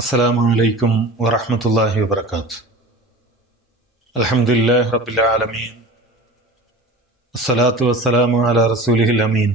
السلام عليكم ورحمة الله وبركاته الحمد لله رب العالمين الصلاة والسلام على رسوله الأمين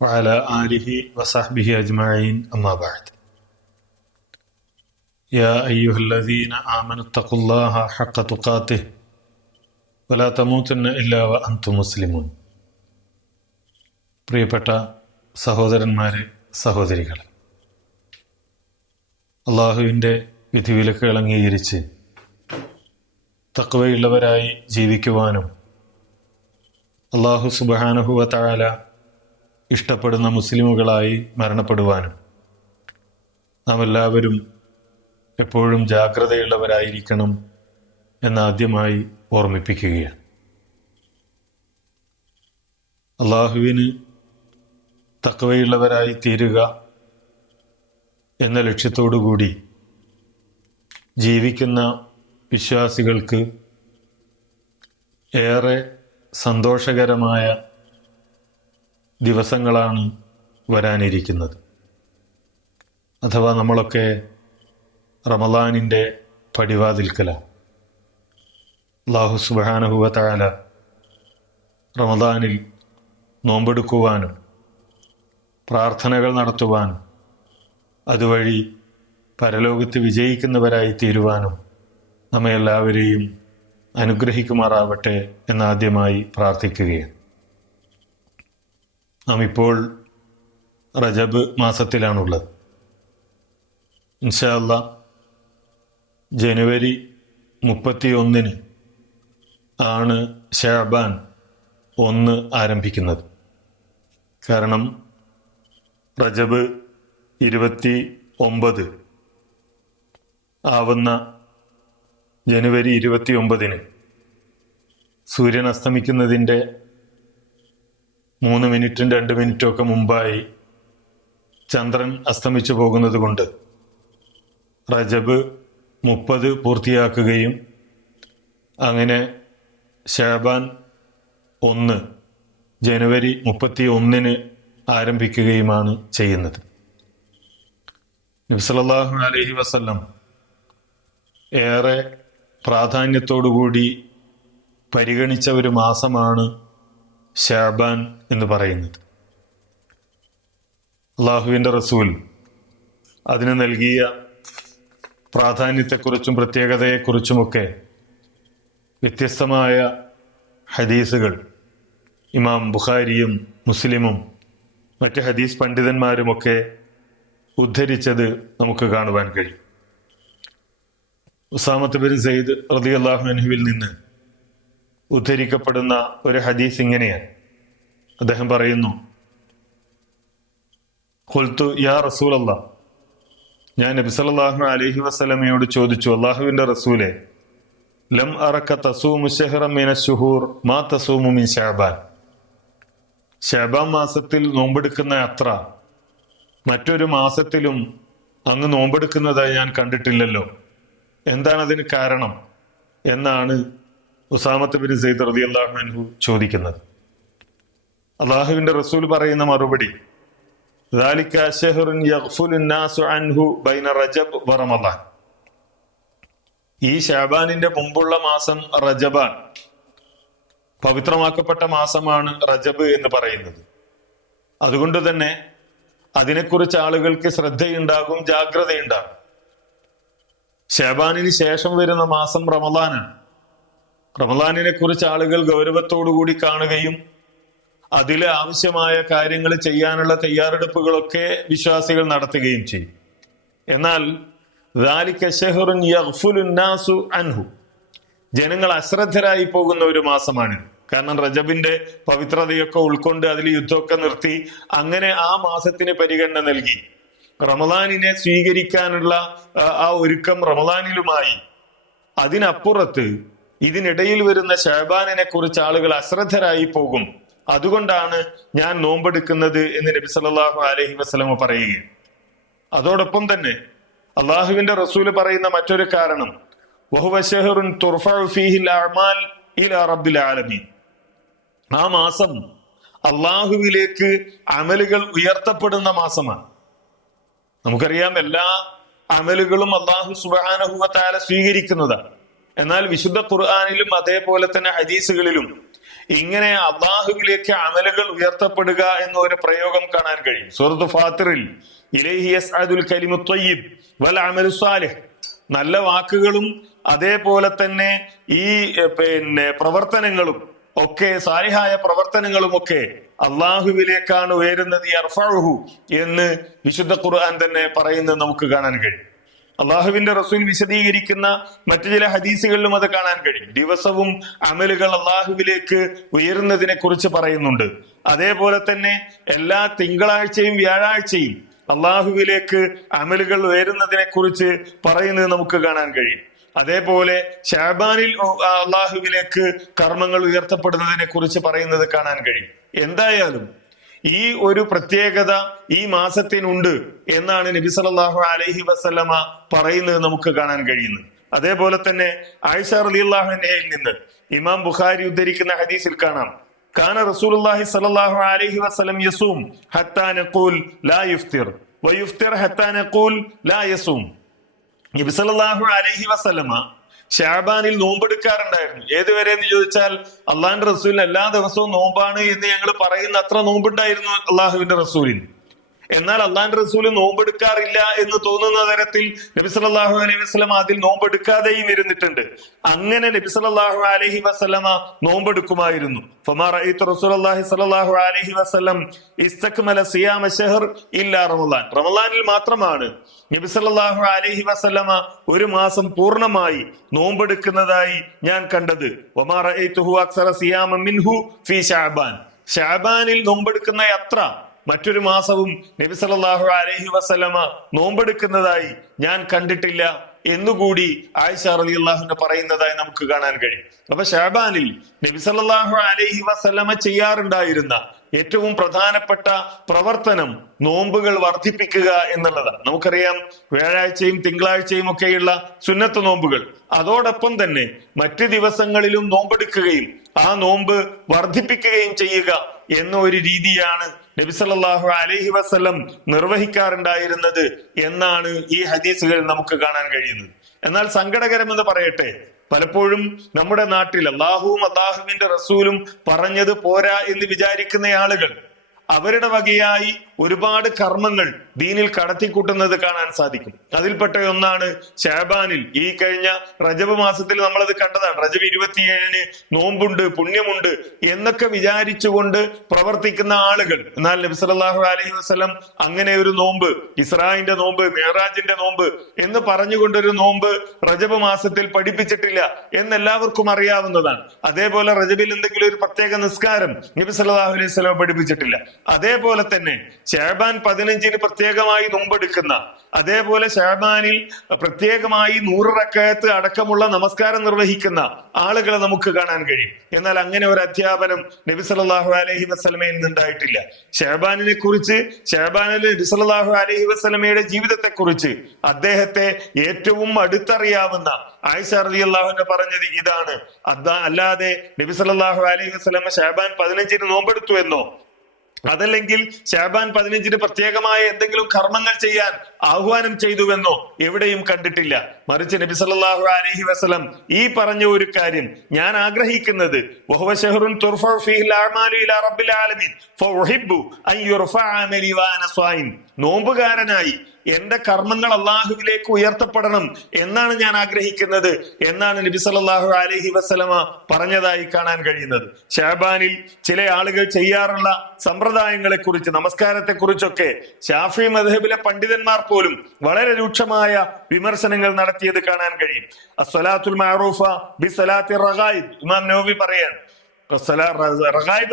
وعلى آله وصحبه أجمعين أما بعد يا أيها الذين آمنوا اتقوا الله حق تقاته ولا تموتن إلا وأنتم مسلمون പ്രിയപ്പെട്ട സഹോദരന്മാരെ സഹോദരികളെ അള്ളാഹുവിന്റെ വിധിവിലക്കുകൾ അംഗീകരിച്ച് തക്കവയുള്ളവരായി ജീവിക്കുവാനും അള്ളാഹു സുബാനുഹുവ താല ഇഷ്ടപ്പെടുന്ന മുസ്ലിമുകളായി മരണപ്പെടുവാനും നാം എല്ലാവരും എപ്പോഴും ജാഗ്രതയുള്ളവരായിരിക്കണം എന്നാദ്യമായി ഓർമ്മിപ്പിക്കുകയാണ്. അള്ളാഹുവിന് തക്കവയുള്ളവരായി തീരുക എന്ന ലക്ഷ്യത്തോടുകൂടി ജീവിക്കുന്ന വിശ്വാസികൾക്ക് ഏറെ സന്തോഷകരമായ ദിവസങ്ങളാണ് വരാനിരിക്കുന്നത്. അഥവാ നമ്മളൊക്കെ റമലാനിന്റെ പടിവാതിൽക്കല. അള്ളാഹു സുബാനുഹുവ റമദാനിൽ നോമ്പെടുക്കുവാനും പ്രാർത്ഥനകൾ നടത്തുവാനും അതുവഴി പരലോകത്ത് വിജയിക്കുന്നവരായി തീരുവാനും നമ്മെല്ലാവരെയും അനുഗ്രഹിക്കുമാറാവട്ടെ എന്നാദ്യമായി പ്രാർത്ഥിക്കുകയാണ്. നാം ഇപ്പോൾ റജബ് മാസത്തിലാണുള്ളത്. ഇൻഷല്ല ജനുവരി മുപ്പത്തി ഒന്നിന് ആണ് ഷാബാൻ ഒന്ന് ആരംഭിക്കുന്നത്. കാരണം റജബ് ഇരുപത്തി ഒമ്പത് ആവുന്ന ജനുവരി ഇരുപത്തി ഒമ്പതിന് സൂര്യൻ അസ്തമിക്കുന്നതിന്റെ മൂന്ന് മിനിറ്റും രണ്ട് മിനിറ്റും ഒക്കെ മുമ്പായി ചന്ദ്രൻ അസ്തമിച്ചു പോകുന്നത് കൊണ്ട് റജബ് മുപ്പത് പൂർത്തിയാക്കുകയും അങ്ങനെ ഷാബാൻ ഒന്ന് ജനുവരി മുപ്പത്തി ഒന്നിന് ആരംഭിക്കുകയുമാണ് ചെയ്യുന്നത്. നബ്സലല്ലാഹു അലഹി വസ്ല്ലം ഏറെ പ്രാധാന്യത്തോടുകൂടി പരിഗണിച്ച ഒരു മാസമാണ് ഷാബാൻ എന്ന് പറയുന്നത്. അള്ളാഹുവിന്റെ റസൂൽ അതിന് നൽകിയ പ്രാധാന്യത്തെക്കുറിച്ചും പ്രത്യേകതയെക്കുറിച്ചുമൊക്കെ വ്യത്യസ്തമായ ഹദീസുകൾ ഇമാം ബുഖാരിയും മുസ്ലിമും മറ്റ് ഹദീസ് പണ്ഡിതന്മാരുമൊക്കെ ഉദ്ധരിച്ചത് നമുക്ക് കാണുവാൻ കഴിയും. ഉസാമത്ത് ബിൻ സെയ്ദ് റതി അള്ളാഹുനഹുവിൽ നിന്ന് ഉദ്ധരിക്കപ്പെടുന്ന ഒരു ഹദീസ് ഇങ്ങനെയാണ്. അദ്ദേഹം പറയുന്നു ഹുൽത്തു യാ റസൂൽ അല്ല ഞാൻ നബി അലഹി വസല്ലമയോട് ചോദിച്ചു അള്ളാഹുവിന്റെ റസൂലെ ലം അറക്ക തസൂമു ഷഹ്റം മിന ശുഹൂർ മാ തസൂമു മിൻ ഷാബാൻ ഷാബാൻ മാസത്തിൽ നോമ്പെടുക്കുന്ന അത്ര മറ്റൊരു മാസത്തിലും അങ്ങ് നോമ്പെടുക്കുന്നതായി ഞാൻ കണ്ടിട്ടില്ലല്ലോ. എന്താണ് അതിന് കാരണം? എന്നാണ് ഉസാമത്ത് ബിൻ സെയ്ദ് റതി അള്ളാഹു ചോദിക്കുന്നത്. അള്ളാഹുവിന്റെ റസൂൽ പറയുന്ന മറുപടി ഈ ഷാബാനിന്റെ മുമ്പുള്ള മാസം റജബാൻ പവിത്രമാക്കപ്പെട്ട മാസമാണ് റജബ് എന്ന് പറയുന്നത്. അതുകൊണ്ട് തന്നെ അതിനെക്കുറിച്ച് ആളുകൾക്ക് ശ്രദ്ധയുണ്ടാകും ജാഗ്രതയുണ്ടാകും. ഷേബാനിന് ശേഷം വരുന്ന മാസം റമദാനാണ്. റമദാനിനെ കുറിച്ച് ആളുകൾ ഗൗരവത്തോടുകൂടി കാണുകയും അതിലെ ആവശ്യമായ കാര്യങ്ങൾ ചെയ്യാനുള്ള തയ്യാറെടുപ്പുകളൊക്കെ വിശ്വാസികൾ നടത്തുകയും ചെയ്യും. എന്നാൽ അൻഹു. ജനങ്ങൾ അശ്രദ്ധരായി പോകുന്ന ഒരു മാസമാണിത്. കാരണം റജബിന്റെ പവിത്രതയൊക്കെ ഉൾക്കൊണ്ട് അതിൽ യുദ്ധമൊക്കെ നിർത്തി അങ്ങനെ ആ മാസത്തിന് പരിഗണന നൽകി. റമദാനിനെ സ്വീകരിക്കാനുള്ള ആ ഒരുക്കം റമദാനിലുമായി. അതിനപ്പുറത്ത് ഇതിനിടയിൽ വരുന്ന ഷഹബാനിനെ കുറിച്ച് ആളുകൾ അശ്രദ്ധരായി പോകും. അതുകൊണ്ടാണ് ഞാൻ നോമ്പെടുക്കുന്നത് എന്ന് നബി സല്ലാഹു അലഹി വസ്ലമ പറയുക അതോടൊപ്പം തന്നെ അള്ളാഹുവിന്റെ റസൂൽ പറയുന്ന മറ്റൊരു കാരണം. വഹുവ അഅമാൽ ഇലാ റബ്ബിൽ ആലമീൻ. ആ മാസം അള്ളാഹുവിലേക്ക് അമലുകൾ ഉയർത്തപ്പെടുന്ന മാസമാണ്. നമുക്കറിയാം എല്ലാ അമലുകളും അള്ളാഹു സുബാനഹുവത്താല സ്വീകരിക്കുന്നതാണ്. എന്നാൽ വിശുദ്ധ ഖുർആാനിലും അതേപോലെ തന്നെ ഹദീസുകളിലും ഇങ്ങനെ അള്ളാഹുവിലേക്ക് അമലുകൾ ഉയർത്തപ്പെടുക എന്ന ഒരു പ്രയോഗം കാണാൻ കഴിയും. സൂറത്ത് ഫാത്തിറിൽ നല്ല വാക്കുകളും അതേപോലെ തന്നെ ഈ പിന്നെ പ്രവർത്തനങ്ങളും ഒക്കെ സാരിഹായ പ്രവർത്തനങ്ങളും ഒക്കെ അള്ളാഹുവിലേക്കാണ് ഉയരുന്നത് അർഫാഹു എന്ന് വിശുദ്ധ ഖുർആൻ തന്നെ പറയുന്നത് നമുക്ക് കാണാൻ കഴിയും. അള്ളാഹുവിന്റെ റസൂൽ വിശദീകരിക്കുന്ന മറ്റു ചില ഹദീസുകളിലും അത് കാണാൻ കഴിയും. ദിവസവും അമലുകൾ അള്ളാഹുവിലേക്ക് ഉയരുന്നതിനെ കുറിച്ച് പറയുന്നുണ്ട്. അതേപോലെ തന്നെ എല്ലാ തിങ്കളാഴ്ചയും വ്യാഴാഴ്ചയും അള്ളാഹുവിലേക്ക് അമലുകൾ ഉയരുന്നതിനെ കുറിച്ച് പറയുന്നത് നമുക്ക് കാണാൻ കഴിയും. അതേപോലെ ഷാബാനിൽ അള്ളാഹുവിലേക്ക് കർമ്മങ്ങൾ ഉയർത്തപ്പെടുന്നതിനെ കുറിച്ച് പറയുന്നത് കാണാൻ കഴിയും. എന്തായാലും ഈ ഒരു പ്രത്യേകത ഈ മാസത്തിനുണ്ട് എന്നാണ് നബി സല്ലല്ലാഹു അലൈഹി വസല്ലമ പറയുന്നത് നമുക്ക് കാണാൻ കഴിയുന്നത്. അതേപോലെ തന്നെ ആയിഷ അൻഹയിൽ നിന്ന് ഇമാം ബുഖാരി ഉദ്ധരിക്കുന്ന ഹദീസിൽ കാണാം. കാന റസൂലുള്ളാഹി സ്വല്ലല്ലാഹു അലൈഹി വസല്ലം യസൂം ഹത്താ നഖൂൽ ലാ യുഫ്തിർ. വയുഫ്തിർ ഹത്താ നഖൂൽ ലാ യസൂം. നബി അലഹി വസല്ലമ ഷാബാനിൽ നോമ്പെടുക്കാറുണ്ടായിരുന്നു. ഏതുവരെ എന്ന് ചോദിച്ചാൽ അള്ളാഹിന്റെ റസൂലിന് എല്ലാ ദിവസവും നോമ്പാണ് എന്ന് ഞങ്ങൾ പറയുന്ന അത്ര നോമ്പുണ്ടായിരുന്നു അള്ളാഹുവിന്റെ റസൂലിന്. എന്നാൽ അള്ളാൻ റസൂൽ നോമ്പെടുക്കാറില്ല എന്ന് തോന്നുന്ന തരത്തിൽ നബി സല്ലല്ലാഹു അലൈഹി വസല്ലമ അതിൽ നോമ്പെടുക്കാതെയും ഇരുന്നിട്ടുണ്ട്. അങ്ങനെ നബി സല്ലല്ലാഹു അലൈഹി വസല്ലമ നോമ്പെടുക്കുമായിരുന്നു. അലൈഹി ഇല്ലാ റമദാൻ. റമദാനിൽ മാത്രമാണ് നബി സല്ലല്ലാഹു അലൈഹി വസല്ലമ ഒരു മാസം പൂർണമായി നോമ്പെടുക്കുന്നതായി ഞാൻ കണ്ടത്. മിൻഹു ഫീ ശഅബാൻ ഷാബാനിൽ നോമ്പെടുക്കുന്ന അത്ര മറ്റൊരു മാസവും നബി സല്ലല്ലാഹു അലൈഹി വസല്ലമ നോമ്പെടുക്കുന്നതായി ഞാൻ കണ്ടിട്ടില്ല എന്നുകൂടി ആയിഷ അൻഹ പറയുന്നതായി നമുക്ക് കാണാൻ കഴിയും. അപ്പൊ ഷാബാനിൽ നബി സല്ലല്ലാഹു അലൈഹി വസല്ലമ ചെയ്യാറുണ്ടായിരുന്ന ഏറ്റവും പ്രധാനപ്പെട്ട പ്രവർത്തനം നോമ്പുകൾ വർദ്ധിപ്പിക്കുക എന്നുള്ളതാണ്. നമുക്കറിയാം വ്യാഴാഴ്ചയും തിങ്കളാഴ്ചയും ഒക്കെയുള്ള സുന്നത്ത് നോമ്പുകൾ. അതോടൊപ്പം തന്നെ മറ്റ് ദിവസങ്ങളിലും നോമ്പെടുക്കുകയും ആ നോമ്പ് വർദ്ധിപ്പിക്കുകയും ചെയ്യുക എന്ന ഒരു രീതിയാണ് നബി അലഹി വസല്ലം നിർവഹിക്കാറുണ്ടായിരുന്നത് എന്നാണ് ഈ ഹദീസുകളിൽ നമുക്ക് കാണാൻ കഴിയുന്നത്. എന്നാൽ സങ്കടകരമെന്ന് പറയട്ടെ പലപ്പോഴും നമ്മുടെ നാട്ടിൽ അള്ളാഹുവും അള്ളാഹുവിന്റെ റസൂലും പറഞ്ഞത് പോരാ എന്ന് വിചാരിക്കുന്ന ആളുകൾ അവരുടെ വകയായി ഒരുപാട് കർമ്മങ്ങൾ ദീനിൽ കടത്തിക്കൂട്ടുന്നത് കാണാൻ സാധിക്കും. അതിൽപ്പെട്ട ഒന്നാണ് ഷാബാനിൽ ഈ കഴിഞ്ഞ റജബ് മാസത്തിൽ നമ്മളത് കണ്ടതാണ്. റജബ് ഇരുപത്തിയേഴിന് നോമ്പുണ്ട് പുണ്യമുണ്ട് എന്നൊക്കെ വിചാരിച്ചുകൊണ്ട് പ്രവർത്തിക്കുന്ന ആളുകൾ. എന്നാൽ നബി സല്ലല്ലാഹു അലൈഹി വസല്ലം അങ്ങനെ ഒരു നോമ്പ് ഇസ്രായിന്റെ നോമ്പ് മേറാജിന്റെ നോമ്പ് എന്ന് പറഞ്ഞുകൊണ്ടൊരു നോമ്പ് റജബ് മാസത്തിൽ പഠിപ്പിച്ചിട്ടില്ല എന്നെല്ലാവർക്കും അറിയാവുന്നതാണ്. അതേപോലെ റജബിൽ എന്തെങ്കിലും ഒരു പ്രത്യേക നിസ്കാരം നബി അലൈഹി വസല്ലം പഠിപ്പിച്ചിട്ടില്ല. അതേപോലെ തന്നെ ഷാബാൻ പതിനഞ്ചിന് പ്രത്യേകമായി നോമ്പെടുക്കുന്ന അതേപോലെ ഷാബാനിൽ പ്രത്യേകമായി നൂറ് റക്കയത്ത് അടക്കമുള്ള നമസ്കാരം നിർവഹിക്കുന്ന ആളുകളെ നമുക്ക് കാണാൻ കഴിയും. എന്നാൽ അങ്ങനെ ഒരു അധ്യാപനം നബി സല്ലല്ലാഹു അലൈഹി വസ്ലമയിൽ നിന്നുണ്ടായിട്ടില്ല ഷേബാനിനെ കുറിച്ച് ഷേബാനിൽ നബി സല്ലല്ലാഹു അലൈഹി വസല്ലമയുടെ ജീവിതത്തെ കുറിച്ച് അദ്ദേഹത്തെ ഏറ്റവും അടുത്തറിയാവുന്ന ആയിഷ റളിയല്ലാഹുവിനെ പറഞ്ഞത് ഇതാണ്. അല്ലാതെ നബി സല്ലല്ലാഹു അലൈഹി വസല്ലമ ഷാബാൻ പതിനഞ്ചിന് നോമ്പെടുത്തു എന്നോ അതല്ലെങ്കിൽ ഷാബാൻ പതിനഞ്ചിന് പ്രത്യേകമായ എന്തെങ്കിലും കർമ്മങ്ങൾ ചെയ്യാൻ ആഹ്വാനം ചെയ്തുവെന്നോ എവിടെയും കണ്ടിട്ടില്ല. മറിച്ച് നബി സല്ലാഹു അലഹി വസ്ലം ഈ പറഞ്ഞ ഒരു കാര്യം ഞാൻ ആഗ്രഹിക്കുന്നത് നോമ്പുകാരനായി എന്റെ കർമ്മങ്ങൾ അള്ളാഹുവിലേക്ക് ഉയർത്തപ്പെടണം എന്നാണ് ഞാൻ ആഗ്രഹിക്കുന്നത് എന്നാണ് നബി സല്ലല്ലാഹു അലഹി വസല്ലമ പറഞ്ഞതായി കാണാൻ കഴിയുന്നത്. ഷാബാനിൽ ചില ആളുകൾ ചെയ്യാറുള്ള സമ്പ്രദായങ്ങളെ കുറിച്ച് നമസ്കാരത്തെ കുറിച്ചൊക്കെ ഷാഫി മദ്ഹബിലെ പണ്ഡിതന്മാർ പോലും വളരെ രൂക്ഷമായ വിമർശനങ്ങൾ നടത്തിയത് കാണാൻ കഴിയും. അസ്വലാത്തുൽ മാറൂഫ ബി സലാത്തി റഗായിബ് ഇമാം നവവി പറയാണ്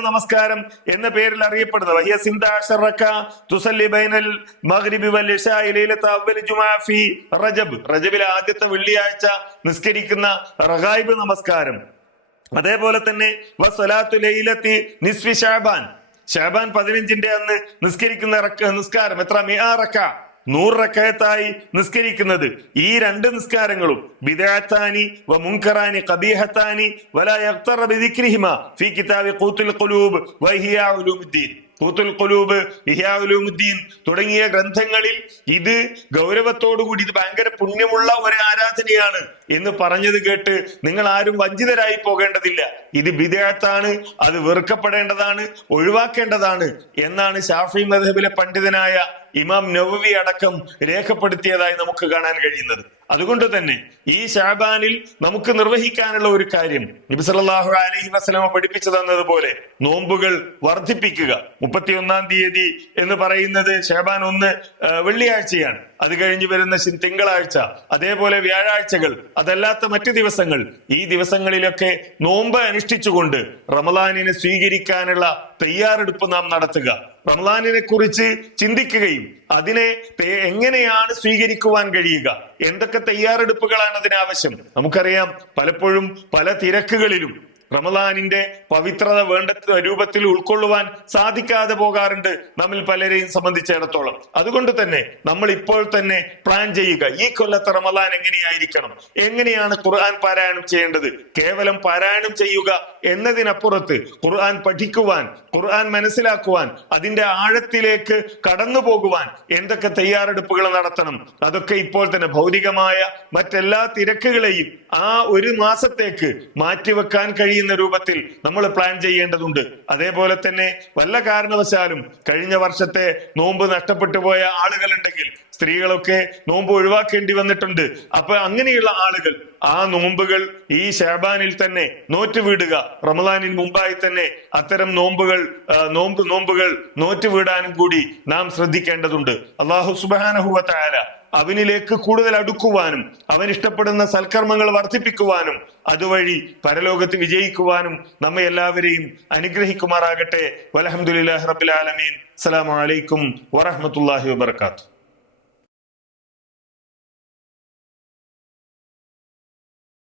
നമസ്കാരം എന്ന പേരിൽ അറിയപ്പെടുന്നത്. റജബ്. ആദ്യത്തെ വെള്ളിയാഴ്ച നിസ്കരിക്കുന്ന റഗായിബ് നമസ്കാരം. അതേപോലെ തന്നെ ലൈലത്തി നിസ്ഫി ഷാബാൻ. ഷാബാൻ പതിനഞ്ചിന്റെ അന്ന് നിസ്കരിക്കുന്ന നിസ്കാരം. എത്ര? മിആ റക്ക. നൂറ് റക്കയത്തായി നിസ്കരിക്കുന്നത് ഈ രണ്ട് നിസ്കാരങ്ങളും. ബിദാത്താനി വ മുൻകറാനി കബീഹത്താനി വലാ ഫി കിതാബി ഖൂത്തുൽ ഖുലൂബ് വ ഇഹ്യാ ഉലൂമുദ്ദീൻ. കൂത്തുൽ ഖുലൂബ് ഇഹ്യാഉലൂമുദ്ദീൻ തുടങ്ങിയ ഗ്രന്ഥങ്ങളിൽ ഇത് ഗൗരവത്തോടുകൂടി ഇത് ഭയങ്കര പുണ്യമുള്ള ഒരു ആരാധനയാണ്. എന്ന് പറഞ്ഞത് കേട്ട് നിങ്ങൾ ആരും വഞ്ചിതരായി പോകേണ്ടതില്ല. ഇത് വിദേഹത്താണ് അത് വെറുക്കപ്പെടേണ്ടതാണ് ഒഴിവാക്കേണ്ടതാണ് എന്നാണ് ഷാഫി മദഹബിലെ പണ്ഡിതനായ ഇമാം നവവി അടക്കം രേഖപ്പെടുത്തിയതായി നമുക്ക് കാണാൻ കഴിയുന്നത്. അതുകൊണ്ട് തന്നെ ഈ ഷാബാനിൽ നമുക്ക് നിർവഹിക്കാനുള്ള ഒരു കാര്യം നബി സല്ലല്ലാഹു അലൈഹി വസല്ലമ പഠിപ്പിച്ചു തന്നതുപോലെ നോമ്പുകൾ വർദ്ധിപ്പിക്കുക. മുപ്പത്തിയൊന്നാം തീയതി എന്ന് പറയുന്നത് ഷാബാൻ ഒന്ന് വെള്ളിയാഴ്ചയാണ്. അത് കഴിഞ്ഞ് വരുന്ന തിങ്കളാഴ്ച അതേപോലെ വ്യാഴാഴ്ചകൾ അതല്ലാത്ത മറ്റു ദിവസങ്ങൾ. ഈ ദിവസങ്ങളിലൊക്കെ നോമ്പ് അനുഷ്ഠിച്ചുകൊണ്ട് റമലാനിനെ സ്വീകരിക്കാനുള്ള തയ്യാറെടുപ്പ് നാം നടത്തുക. റംലാനിനെ കുറിച്ച് ചിന്തിക്കുകയും അതിനെ എങ്ങനെയാണ് സ്വീകരിക്കുവാൻ കഴിയുക? എന്തൊക്കെ തയ്യാറെടുപ്പുകളാണ് അതിനാവശ്യം? നമുക്കറിയാം പലപ്പോഴും പല തിരക്കുകളിലും റമലാനിന്റെ പവിത്രത വേണ്ട രൂപത്തിൽ ഉൾക്കൊള്ളുവാൻ സാധിക്കാതെ പോകാറുണ്ട് നമ്മിൽ പലരെയും സംബന്ധിച്ചിടത്തോളം. അതുകൊണ്ട് തന്നെ നമ്മൾ ഇപ്പോൾ തന്നെ പ്ലാൻ ചെയ്യുക ഈ കൊല്ലത്തെ റമദാൻ എങ്ങനെയായിരിക്കണം? എങ്ങനെയാണ് ഖുർആൻ പാരായണം ചെയ്യേണ്ടത്? കേവലം പാരായണം ചെയ്യുക എന്നതിനപ്പുറത്ത് ഖുർആൻ പഠിക്കുവാൻ ഖുർആൻ മനസ്സിലാക്കുവാൻ അതിന്റെ ആഴത്തിലേക്ക് കടന്നു പോകുവാൻ എന്തൊക്കെ തയ്യാറെടുപ്പുകൾ നടത്തണം? അതൊക്കെ ഇപ്പോൾ തന്നെ ഭൗതികമായ മറ്റെല്ലാ തിരക്കുകളെയും ആ ഒരു മാസത്തേക്ക് മാറ്റിവെക്കാൻ കഴിയുന്ന രൂപത്തിൽ നമ്മൾ പ്ലാൻ ചെയ്യേണ്ടതുണ്ട്. അതേപോലെ തന്നെ വല്ല കാരണവശാലും കഴിഞ്ഞ വർഷത്തെ നോമ്പ് നഷ്ടപ്പെട്ടു പോയ ആളുകളുണ്ടെങ്കിൽ സ്ത്രീകളൊക്കെ നോമ്പ് ഒഴിവാക്കേണ്ടി വന്നിട്ടുണ്ട്. അപ്പൊ അങ്ങനെയുള്ള ആളുകൾ ആ നോമ്പുകൾ ഈ ഷാബാനിൽ തന്നെ നോറ്റുവിടുക റമദാനിൽ മുമ്പായി തന്നെ അത്തരം നോമ്പുകൾ നോമ്പ് നോമ്പുകൾ നോറ്റുവിടാനും കൂടി നാം ശ്രദ്ധിക്കേണ്ടതുണ്ട്. അള്ളാഹു സുബാനഹുവ താര അവനിലേക്ക് കൂടുതൽ അടുക്കുവാനും അവൻ ഇഷ്ടപ്പെടുന്ന സൽക്കർമ്മങ്ങൾ വർദ്ധിപ്പിക്കുവാനും അതുവഴി പരലോകത്ത് വിജയിക്കുവാനും നമ്മെ എല്ലാവരെയും അനുഗ്രഹിക്കുമാറാകട്ടെ. വലഹമുല്ലാ റബിലാലമീൻ അലൈക്കും വറഹമത്തല്ലാഹി വബർക്കാത്തു